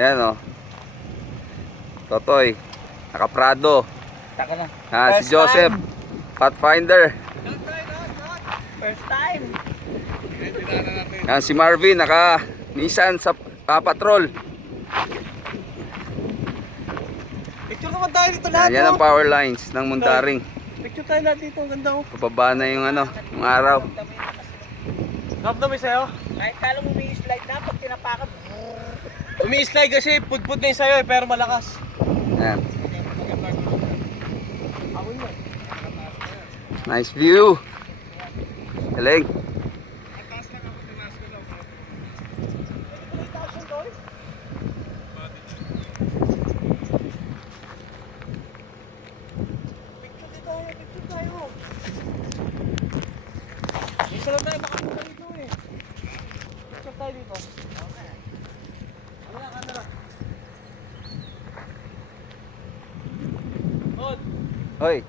Yan o. Totoy. Nakaprado. Taka na. Si Joseph. Pathfinder. First time. Yan si Marvin. Naka Nissan sa patrol. Picture naman tayo dito lahat. Yan ang power lines ng Muntaring. Picture tayo lahat dito. Ang ganda oh. Pababa na yung yung araw. Ramdam sa'yo? Kahit talong umi-slide na, pag tinapakan, Umi-slide kasi pudpud na yung sa'yo pero malakas. Yan. Nice view. Galing. Isa lang tayo makapunta dito eh. Picture tayo dito. Ano na? Hoy.